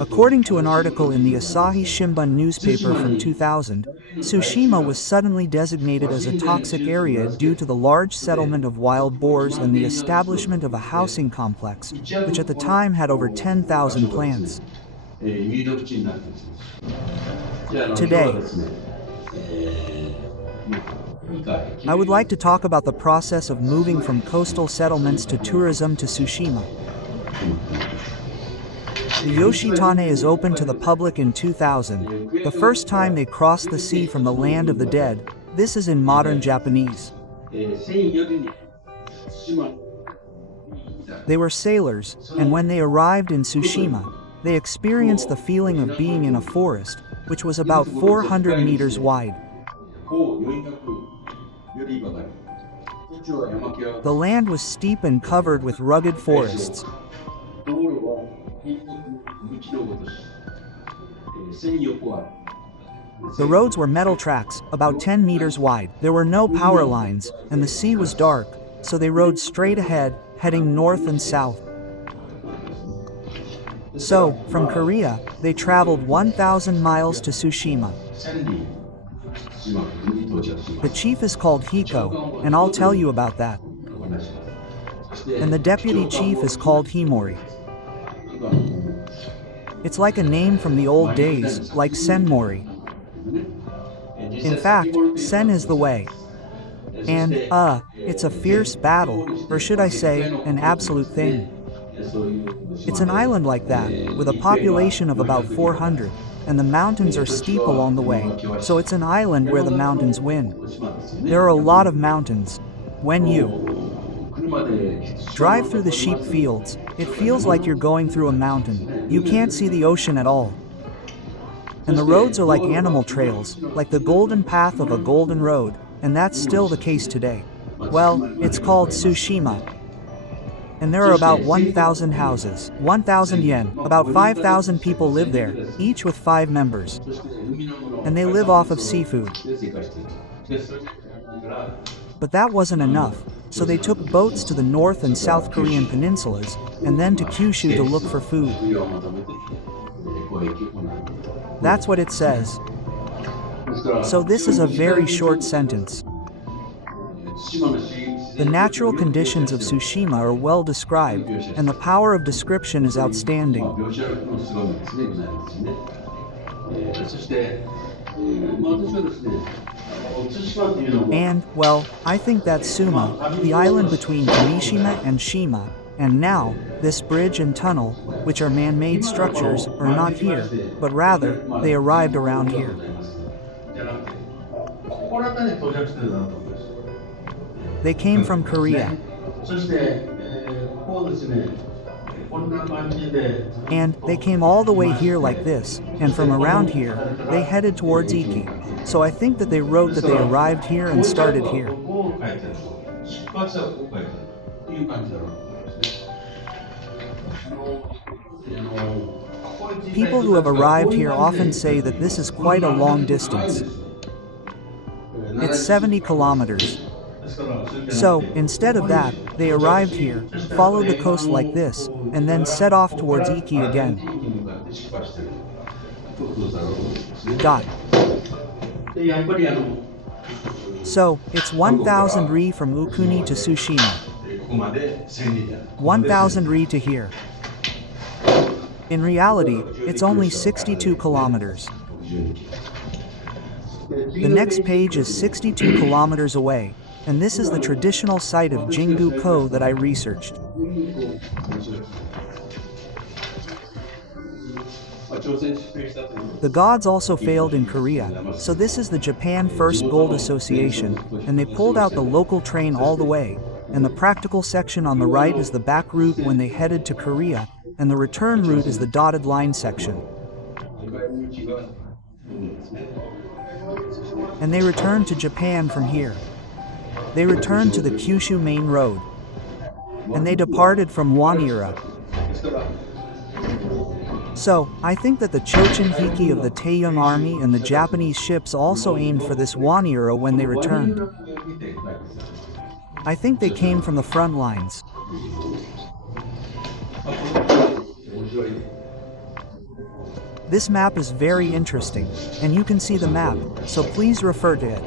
According to an article in the Asahi Shimbun newspaper from 2000, Tsushima was suddenly designated as a toxic area due to the large settlement of wild boars and the establishment of a housing complex, which at the time had over 10,000 plants. Today, I would like to talk about the process of moving from coastal settlements to tourism to Tsushima. The Yoshitane is opened to the public in 2000, the first time they crossed the sea from the land of the dead. This is in modern Japanese. They were sailors, and when they arrived in Tsushima, they experienced the feeling of being in a forest, which was about 400 meters wide. The land was steep and covered with rugged forests. The roads were metal tracks, about 10 meters wide. There were no power lines, and the sea was dark, so they rode straight ahead, heading north and south. So, from Korea, they traveled 1,000 miles to Tsushima. The chief is called Hiko, and I'll tell you about that. And the deputy chief is called Himori. It's like a name from the old days, like Senmori. In fact, Sen is the way. And, it's a fierce battle, or should I say, an absolute thing. It's an island like that, with a population of about 400, and the mountains are steep along the way, so it's an island where the mountains win. There are a lot of mountains. When you drive through the sheep fields, it feels like you're going through a mountain. You can't see the ocean at all. And the roads are like animal trails, like the golden path of a golden road, and that's still the case today. Well, it's called Tsushima. And there are about 1,000 houses, 1,000 yen, about 5,000 people live there, each with 5 members. And they live off of seafood. But that wasn't enough, so they took boats to the North and South Korean peninsulas, and then to Kyushu to look for food. That's what it says. So this is a very short sentence. The natural conditions of Tsushima are well described, and the power of description is outstanding. And, well, I think that Suma, the island between Kamishima and Shima, and now, this bridge and tunnel, which are man-made structures, are not here, but rather, they arrived around here. They came from Korea. And they came all the way here like this, and from around here, they headed towards Iki. So I think that they wrote that they arrived here and started here. People who have arrived here often say that this is quite a long distance. It's 70 kilometers. So, instead of that, they arrived here, followed the coast like this, and then set off towards Iki again. So, it's 1,000 ri from Ukuni to Tsushima. 1,000 ri to here. In reality, it's only 62 kilometers. The next page is 62 kilometers away, and this is the traditional site of Jingu-ko that I researched. The gods also failed in Korea, so this is the Japan First Gold Association, and they pulled out the local train all the way, and the practical section on the right is the back route when they headed to Korea, and the return route is the dotted line section. And they returned to Japan from here. They returned to the Kyushu main road. And they departed from Wanira. So, I think that the Chochin Hiki of the Taeyong army and the Japanese ships also aimed for this Wanira when they returned. I think they came from the front lines. This map is very interesting, and you can see the map, so please refer to it.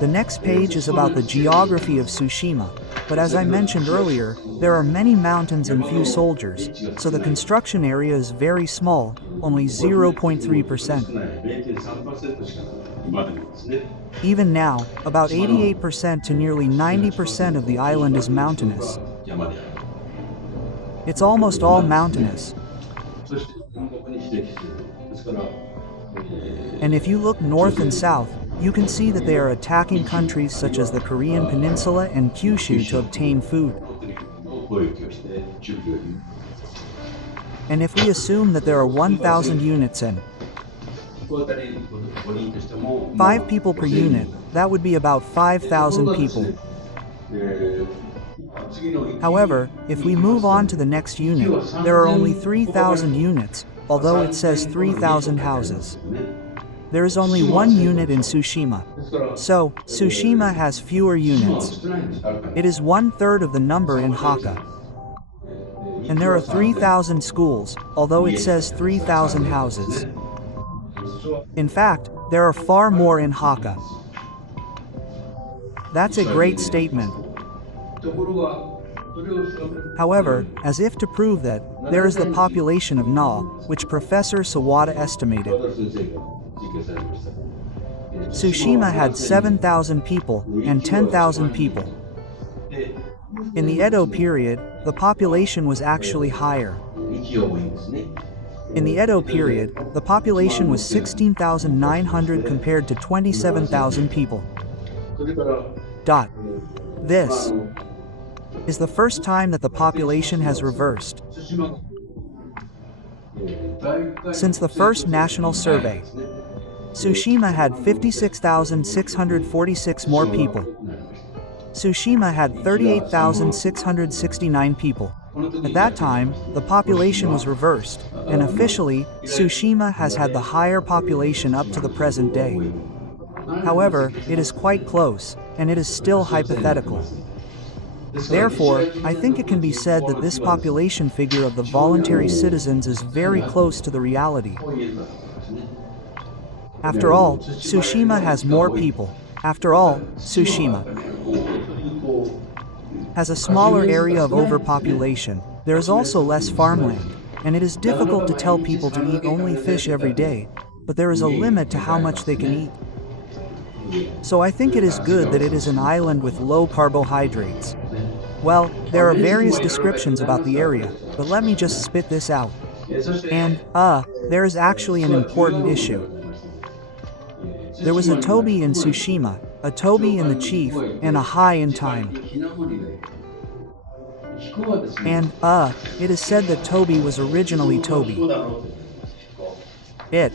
The next page is about the geography of Tsushima, but as I mentioned earlier, there are many mountains and few soldiers, so the construction area is very small, only 0.3%. Even now, about 88% to nearly 90% of the island is mountainous. It's almost all mountainous. And if you look north and south, you can see that they are attacking countries such as the Korean Peninsula and Kyushu to obtain food. And if we assume that there are 1,000 units and 5 people per unit, that would be about 5,000 people. However, if we move on to the next unit, there are only 3,000 units, although it says 3,000 houses. There is only 1 unit in Tsushima. So, Tsushima has fewer units. It is 1/3 of the number in Hakka. And there are 3,000 schools, although it says 3,000 houses. In fact, there are far more in Hakka. That's a great statement. However, as if to prove that, there is the population of Na, which Professor Sawada estimated. Tsushima had 7,000 people and 10,000 people. In the Edo period, the population was actually higher. In the Edo period, the population was 16,900 compared to 27,000 people. This is the first time that the population has reversed since the first national survey. Tsushima had 56,646 more people. Tsushima had 38,669 people. At that time, the population was reversed, and officially, Tsushima has had the higher population up to the present day. However, it is quite close, and it is still hypothetical. Therefore, I think it can be said that this population figure of the voluntary citizens is very close to the reality. After all, Tsushima has more people. After all, Tsushima has a smaller area of overpopulation. There is also less farmland, and it is difficult to tell people to eat only fish every day, but there is a limit to how much they can eat. So I think it is good that it is an island with low carbohydrates. Well, there are various descriptions about the area, but let me just spit this out. And, there is actually an important issue. There was a Tobi in Tsushima, a Tobi in the chief, and a Hai in time. And, it is said that Tobi was originally Tobi. It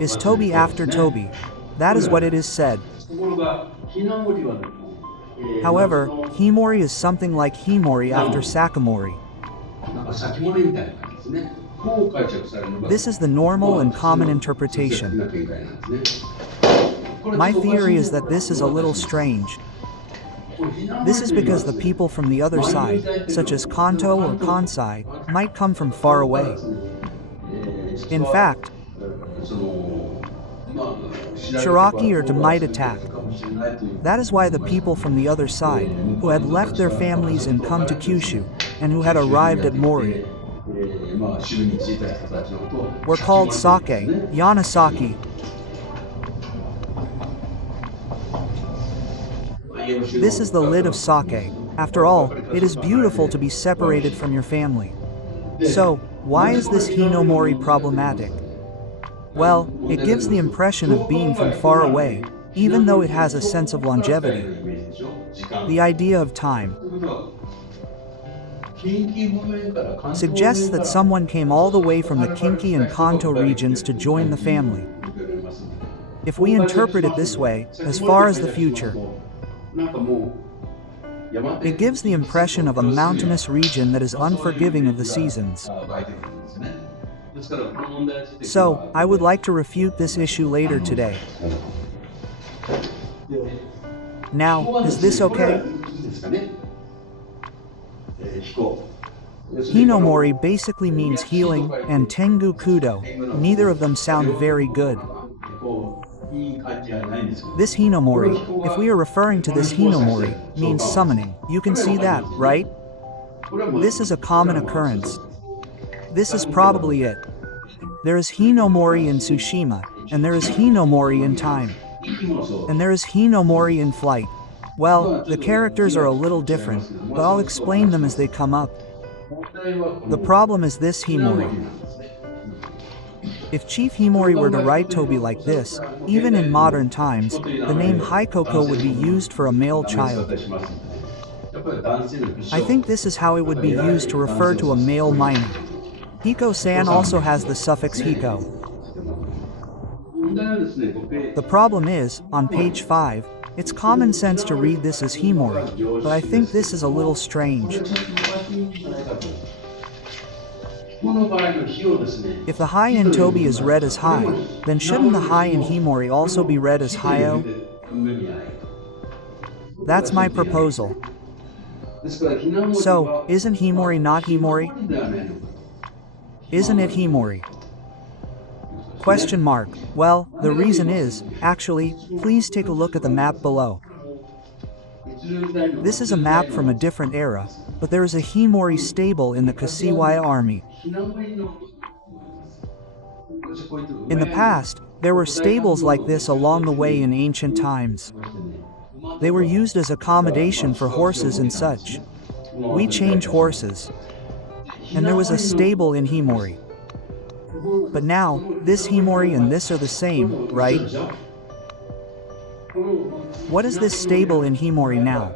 is Tobi after Tobi. That is what it is said. However, Himori is something like Himori after Sakamori. This is the normal and common interpretation. My theory is that this is a little strange. This is because the people from the other side, such as Kanto or Kansai, might come from far away. In fact, Shiraki or might attack. That is why the people from the other side, who had left their families and come to Kyushu, and who had arrived at Mori, were called Sake, Yanasaki. This is the lid of sake. After all, it is beautiful to be separated from your family. So, why is this Hinomori problematic? Well, it gives the impression of being from far away, even though it has a sense of longevity. The idea of time suggests that someone came all the way from the Kinki and Kanto regions to join the family. If we interpret it this way, as far as the future, it gives the impression of a mountainous region that is unforgiving of the seasons. So, I would like to refute this issue later today. Now, is this okay? Hinomori basically means healing, and Tengu Kudo. Neither of them sound very good. This Hinomori, if we are referring to this Hinomori, means summoning. You can see that, right? This is a common occurrence. This is probably it. There is Hinomori in Tsushima, and there is Hinomori in time. And there is Hinomori in flight. Well, the characters are a little different, but I'll explain them as they come up. The problem is this Himori. If Chief Himori were to write Tobi like this, even in modern times, the name Haikoko would be used for a male child. I think this is how it would be used to refer to a male minor. Hiko-san also has the suffix hiko. The problem is, on page 5, it's common sense to read this as Himori, but I think this is a little strange. If the Hai in Tobi is read as Hai, then shouldn't the Hai in Himori also be read as Hayo? That's my proposal. So, isn't Himori not Himori? Isn't it Himori? Question mark. Well, the reason is, actually, please take a look at the map below. This is a map from a different era, but there is a Himori stable in the Kasiwaya army. In the past, there were stables like this along the way in ancient times. They were used as accommodation for horses and such. We change horses. And there was a stable in Himori. But now, this Himori and this are the same, right? What is this stable in Himori now?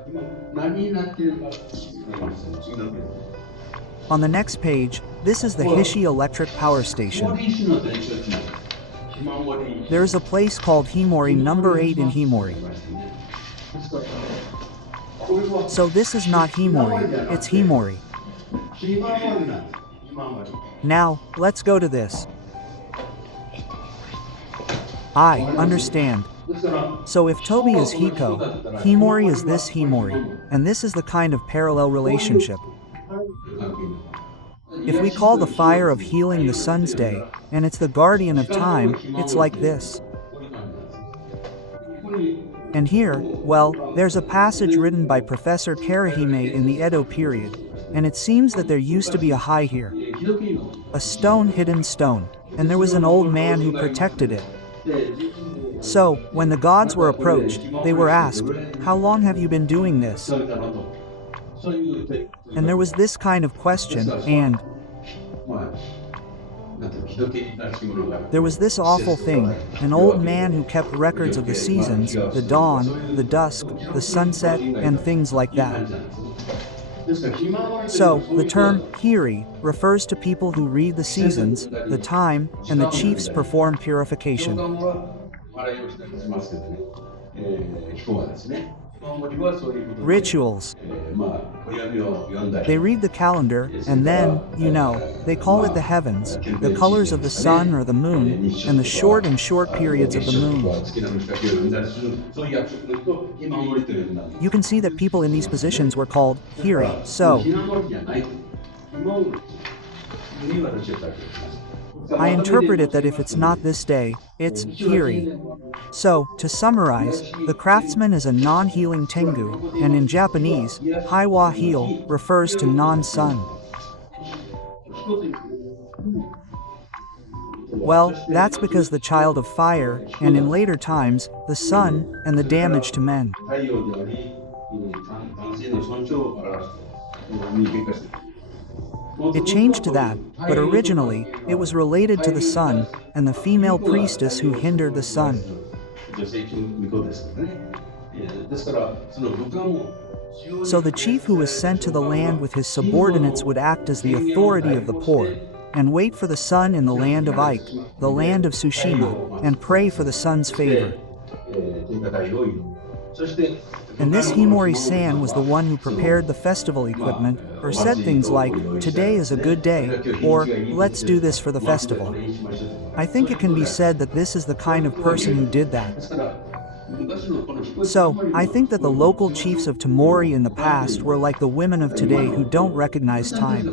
On the next page, this is the Hishi Electric Power Station. There is a place called Himori number 8 in Himori. So this is not Himori, it's Himori. Now, let's go to this. I understand. So if Tobi is Hiko, Himori is this Himori, and this is the kind of parallel relationship. If we call the fire of healing the sun's day, and it's the guardian of time, it's like this. And here, well, there's a passage written by Professor Karahime in the Edo period, and it seems that there used to be a Hai here. A stone hidden stone, and there was an old man who protected it. So, when the gods were approached, they were asked, "How long have you been doing this?" And there was this kind of question, and there was this awful thing, an old man who kept records of the seasons, the dawn, the dusk, the sunset, and things like that. So, the term hiri refers to people who read the seasons, the time, and the chiefs perform purification. Rituals. They read the calendar, and then, you know, they call it the heavens, the colors of the sun or the moon, and the short and short periods of the moon. You can see that people in these positions were called hiri, so I interpret it that if it's not this day, it's hiri. So, to summarize, the craftsman is a non-healing tengu, and in Japanese, haiwa heal refers to non-sun. Well, that's because the child of fire, and in later times, the sun, and the damage to men. It changed to that, but originally, it was related to the sun, and the female priestess who hindered the sun. So the chief who was sent to the land with his subordinates would act as the authority of the poor, and wait for the sun in the land of Ike, the land of Tsushima, and pray for the sun's favor. And this Himori-san was the one who prepared the festival equipment, or said things like, "Today is a good day," or "Let's do this for the festival." I think it can be said that this is the kind of person who did that. So, I think that the local chiefs of Tamori in the past were like the women of today who don't recognize time.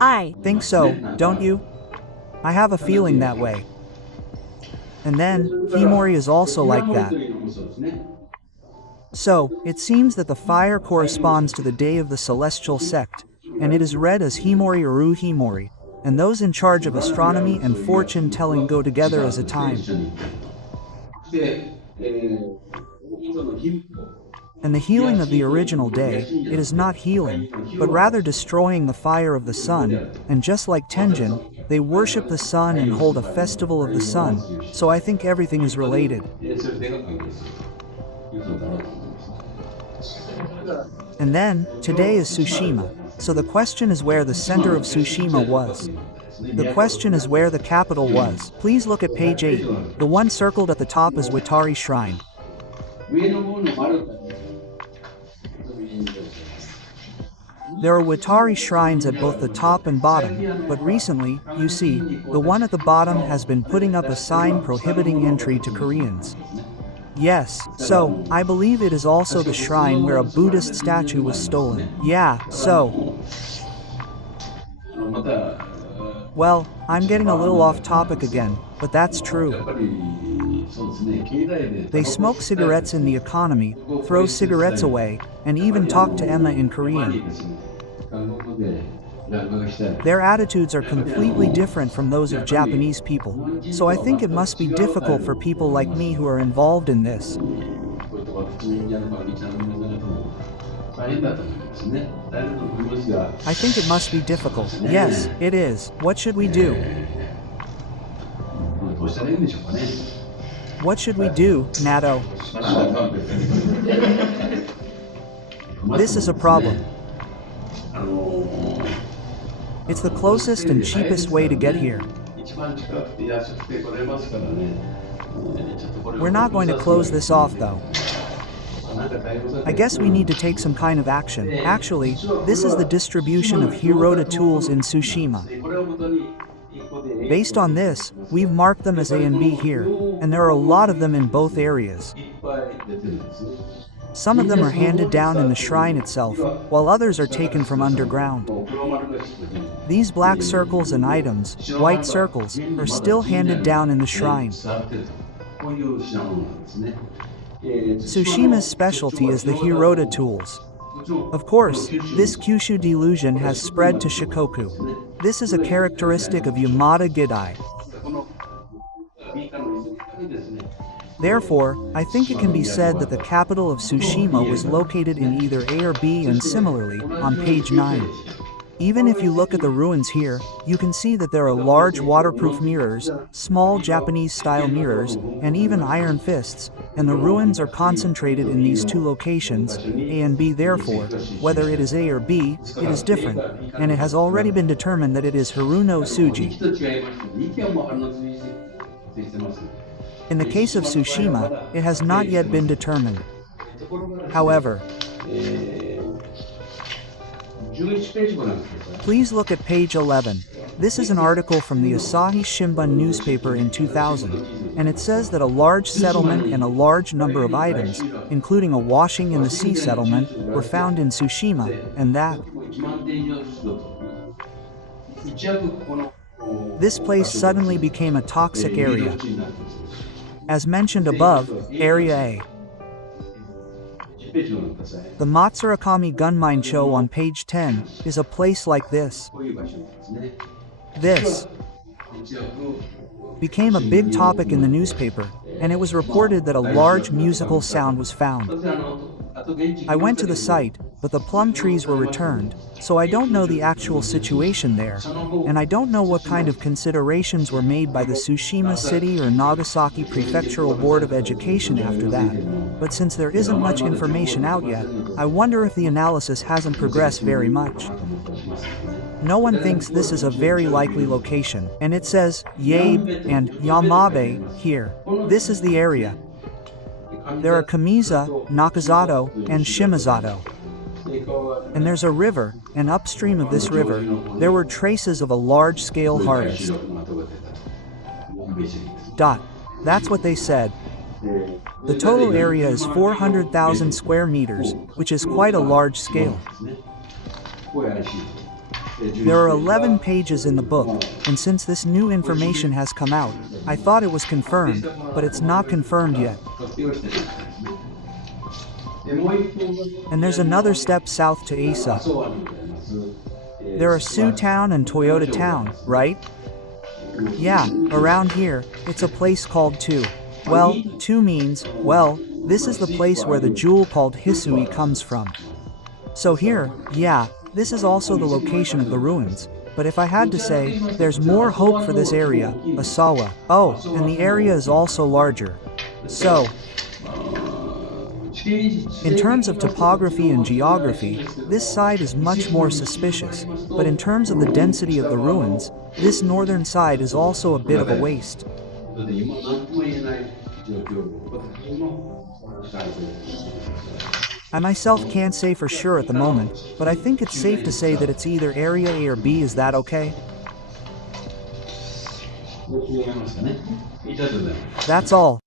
I Think so, don't you? I have a feeling that way. And then, Himori is also like that. So, it seems that the fire corresponds to the day of the celestial sect, and it is read as Himori Uru Himori, and those in charge of astronomy and fortune-telling go together as a time. And the healing of the original day, it is not healing, but rather destroying the fire of the sun, and just like Tenjin, they worship the sun and hold a festival of the sun, so I think everything is related. And then, today is Tsushima, so the question is where the center of Tsushima was. The question is where the capital was. Please look at page 8. The one circled at the top is Watari Shrine. There are Watari shrines at both the top and bottom, but recently, you see, the one at the bottom has been putting up a sign prohibiting entry to Koreans. Yes, so, I believe it is also the shrine where a Buddhist statue was stolen. Yeah, so. Well, I'm getting a little off topic again, but that's true. They smoke cigarettes in the economy, throw cigarettes away, and even talk to Emma in Korean. Their attitudes are completely different from those of Japanese people, so I think it must be difficult for people like me who are involved in this. I think it must be difficult. Yes, it is. What should we do? What should we do, Nato? This is a problem. It's the closest and cheapest way to get here. We're not going to close this off though. I guess we need to take some kind of action. Actually, this is the distribution of Hirota tools in Tsushima. Based on this, we've marked them as A and B here, and there are a lot of them in both areas. Some of them are handed down in the shrine itself, while others are taken from underground. These black circles and items, white circles, are still handed down in the shrine. Tsushima's specialty is the Hirota tools. Of course, this Kyushu delusion has spread to Shikoku. This is a characteristic of Yamada Gidai. Therefore, I think it can be said that the capital of Tsushima was located in either A or B, and similarly, on page 9. Even if you look at the ruins here, you can see that there are large waterproof mirrors, small Japanese-style mirrors, and even iron fists, and the ruins are concentrated in these two locations, A and B. Therefore, whether it is A or B, it is different, and it has already been determined that it is Haruno Tsuji. In the case of Tsushima, it has not yet been determined. However, please look at page 11. This is an article from the Asahi Shimbun newspaper in 2000, and it says that a large settlement and a large number of items, including a washing in the sea settlement, were found in Tsushima, and that this place suddenly became a toxic area. As mentioned above, Area A. The Matsurakami Gunmine Cho on page 10 is a place like this. This became a big topic in the newspaper, and it was reported that a large musical sound was found. I went to the site, but the plum trees were returned, so I don't know the actual situation there, and I don't know what kind of considerations were made by the Tsushima City or Nagasaki Prefectural Board of Education after that, but since there isn't much information out yet, I wonder if the analysis hasn't progressed very much. No one thinks this is a very likely location, and it says Yabe and Yamabe here. This is the area. There are Kamiza, Nakazato, and Shimazato. And there's a river, and upstream of this river, there were traces of a large-scale harvest. That's what they said. The total area is 400,000 square meters, which is quite a large scale. There are 11 pages in the book, and since this new information has come out, I thought it was confirmed, but it's not confirmed yet. And there's another step south to Asa. There are Sioux Town and Toyota Town, right? Yeah, around here, it's a place called Tu. Well, Tu means, well, this is the place where the jewel called Hisui comes from. So here, yeah, this is also the location of the ruins. But if I had to say, there's more hope for this area, Asawa. Oh, and the area is also larger. So, in terms of topography and geography, this side is much more suspicious, but in terms of the density of the ruins, this northern side is also a bit of a waste. I myself can't say for sure at the moment, but I think it's safe to say that it's either area A or B. Is that okay? That's all.